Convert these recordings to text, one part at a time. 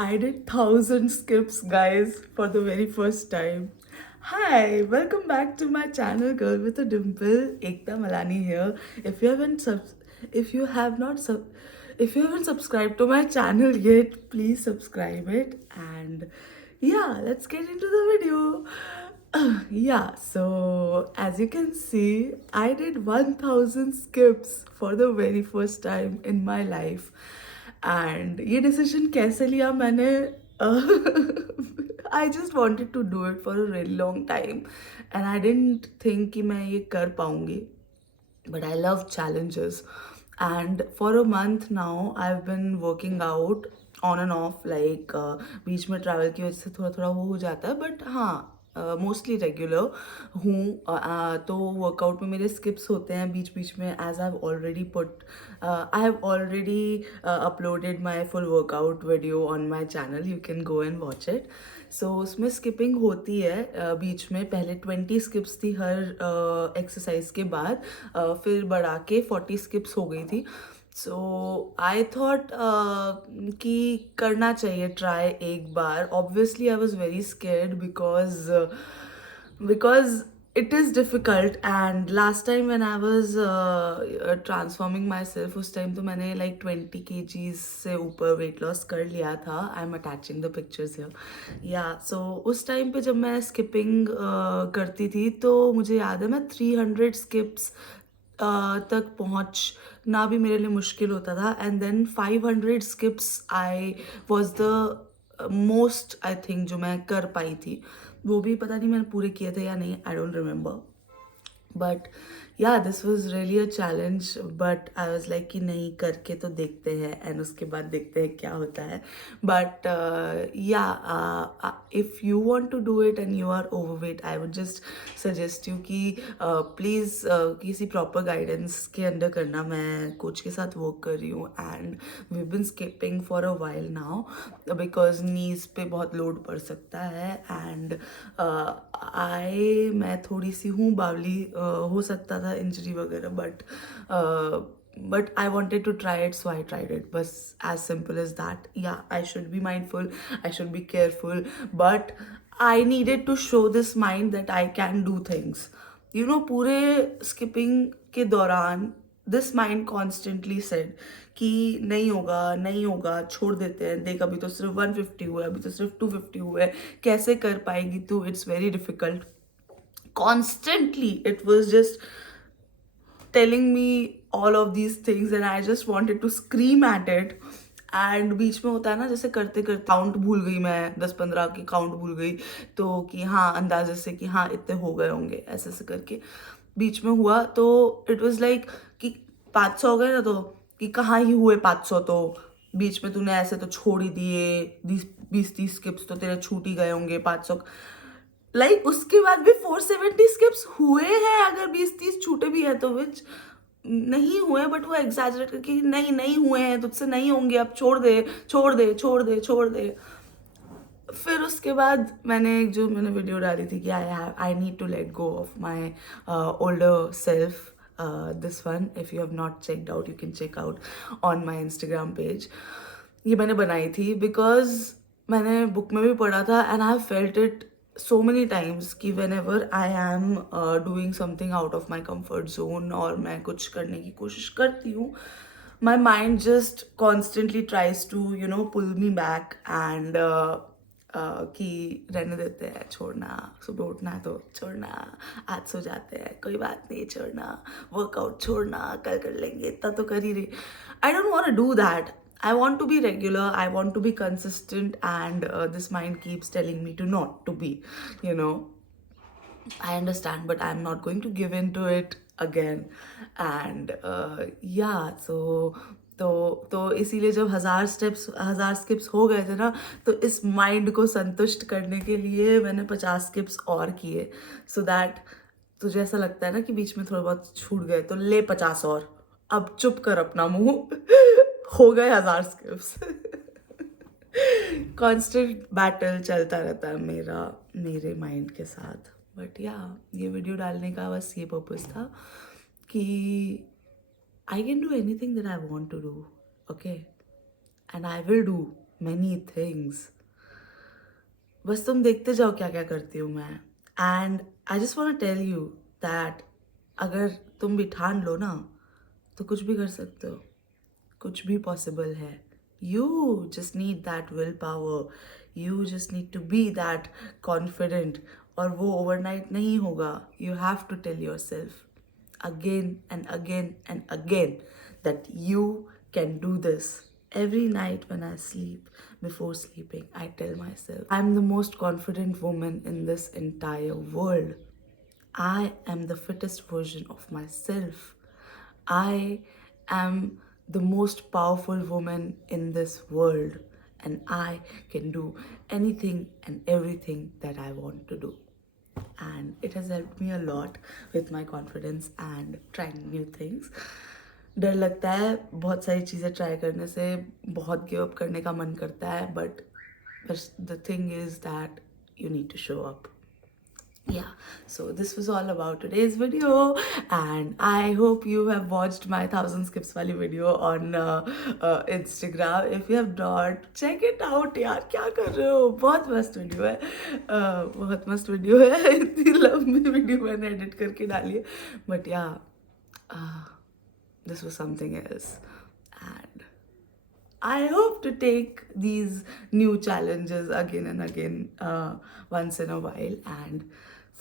I did 1,000 skips, guys, for the very first time. Hi, welcome back to my channel, Girl with a Dimple. Ekta Malani here. If you haven't if you have not if you haven't subscribed to my channel yet, please subscribe it. And yeah, let's get into the video. Yeah, so as you can see, I did 1,000 skips for the very first time in my life. And ये decision कैसे लिया मैंने I just wanted to do it for a really long time and I don't think कि मैं ये कर पाऊँगी but I love challenges. And for a month now, I've been working out on and off, like बीच में travel की वजह से थोड़ा थोड़ा वो हो जाता है, बट हाँ मोस्टली रेगुलर हूँ। तो वर्कआउट में मेरे स्किप्स होते हैं बीच बीच में, as I have already uploaded my full workout video on my channel, you can go and watch it. So उसमें स्किपिंग होती है बीच में। पहले 20 स्किप्स थी हर एक्सरसाइज के बाद, फिर बढ़ा के 40 स्किप्स हो गई थी। सो आई थॉट कि करना चाहिए ट्राई एक बार। Obviously I was very scared because it is difficult, and last time when I was transforming myself, उस टाइम तो मैंने like 20 kgs से ऊपर weight loss कर लिया था। I am attaching the pictures here. या सो उस टाइम पे जब मैं स्किपिंग करती थी तो मुझे याद है मैं 300 स्किप्स तक पहुंचना भी मेरे लिए मुश्किल होता था, and then 500 skips I was the most I think जो मैं कर पाई थी। वो भी पता नहीं मैंने पूरे किए थे या नहीं, आई डोंट रिमेंबर। बट या this was really a challenge, but I was like कि नहीं, करके तो देखते हैं एंड उसके बाद देखते हैं क्या होता है। बट या if you want to do it and you are overweight, I would just suggest you कि प्लीज़ किसी प्रॉपर गाइडेंस के अंडर करना। मैं कोच के साथ वर्क कर रही हूँ and we been skipping for a while now because knees पे बहुत लोड पड़ सकता है। एंड मैं थोड़ी सी हूँ बावली, हो सकता था इंजरी वगैरह, but I wanted to try it, so I tried it. बस as simple as that. Yeah, I should be mindful, I should be careful, but I needed to show this mind that I can do things. पूरे skipping के दौरान this mind constantly said कि नहीं होगा नहीं होगा, छोड़ देते हैं, देख अभी तो सिर्फ 150 हुआ है, अभी तो सिर्फ 250 हुआ है, कैसे कर पाएगी तू, it's very difficult. Constantly it was just telling me all of these things and I just wanted to scream at it. And बीच में होता है ना, जैसे करते करते काउंट भूल गई, मैं 10-15 की काउंट भूल गई, तो कि हाँ अंदाजे से कि हाँ इतने हो गए होंगे, ऐसे ऐसे करके बीच में हुआ। तो इट वाज लाइक कि 500 हो गए ना, तो कि कहाँ ही हुए 500, तो बीच में तूने ऐसे तो छोड़ ही दिए, 20-30 स्किप्स तो तेरे छूट ही गए होंगे 500। लाइक उसके बाद भी 470 स्किप्स हुए हैं, अगर 20-30 छूटे भी हैं तो, विच नहीं हुए, बट वो एग्जैजरेट करके नहीं नहीं हुए हैं, तुझसे नहीं होंगे, अब छोड़ दे छोड़ दे छोड़ दे छोड़ दे। फिर उसके बाद मैंने वीडियो डाली थी कि I need to let go of my older self. This one, if you have not checked out, you can check out on my Instagram page. ये मैंने बनाई थी बिकॉज मैंने बुक में भी पढ़ा था and I have felt it so many times कि whenever I am doing something out of my comfort zone और मैं कुछ करने की कोशिश करती हूँ, my mind just constantly tries to pull me back and कि रहने देते हैं, छोड़ना, सुबह उठना है तो छोड़ना, आज सो जाते हैं कोई बात नहीं, छोड़ना, वर्कआउट छोड़ना, कल कर लेंगे, इतना तो कर ही रही। I don't want to do that. I want to be regular, I want to be consistent, and this mind keeps telling me to not to be, you know. I understand, but I'm not going to give in to it again. And yeah, so तो इसीलिए जब 1000 skips हो गए थे ना, तो इस mind को संतुष्ट करने के लिए मैंने 50 स्किप्स और किए, सो दैट तुझे ऐसा लगता है ना कि बीच में थोड़ा बहुत छूट गए, तो ले 50 और, अब चुप कर अपना मुंह। हो गए 1000 स्किप्स। कांस्टेंट बैटल चलता रहता है मेरे माइंड के साथ। बट या ये वीडियो डालने का बस ये पर्पस था कि I can do anything that I want to do, okay, and I will do many things. बस तुम देखते जाओ क्या क्या करती हूँ मैं. And I just want to tell you that अगर तुम भी ठान लो ना तो कुछ भी कर सकते हो, कुछ भी पॉसिबल है. You just need that will power, you just need to be that confident. और वो ओवरनाइट नहीं होगा. You have to tell yourself again and again and again that you can do this. Every night when I sleep, before sleeping, I tell myself I'm the most confident woman in this entire world. I am the fittest version of myself. I am the most powerful woman in this world, and I can do anything and everything that I want to do. And it has helped me a lot with my confidence and trying new things. डर लगता है बहुत सारी चीज़ें try करने से, बहुत give up करने का मन करता है, but the thing is that you need to show up. Yeah, so this was all about today's video, and I hope you have watched my 1000 skips wali video on Instagram. If you have not, check it out यार. क्या कर रहे हो? बहुत मस्त video है, बहुत मस्त वीडियो है. इतनी लंबी वीडियो मैंने एडिट करके डाली है, बट या this was something else. And I hope to take these new challenges again and again once in a while, and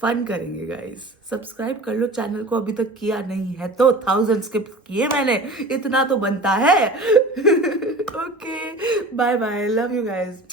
fun करेंगे गाइस. सब्सक्राइब कर लो चैनल को, अभी तक किया नहीं है तो. 1000 स्किप किए मैंने, इतना तो बनता है. Okay, bye bye, love you guys.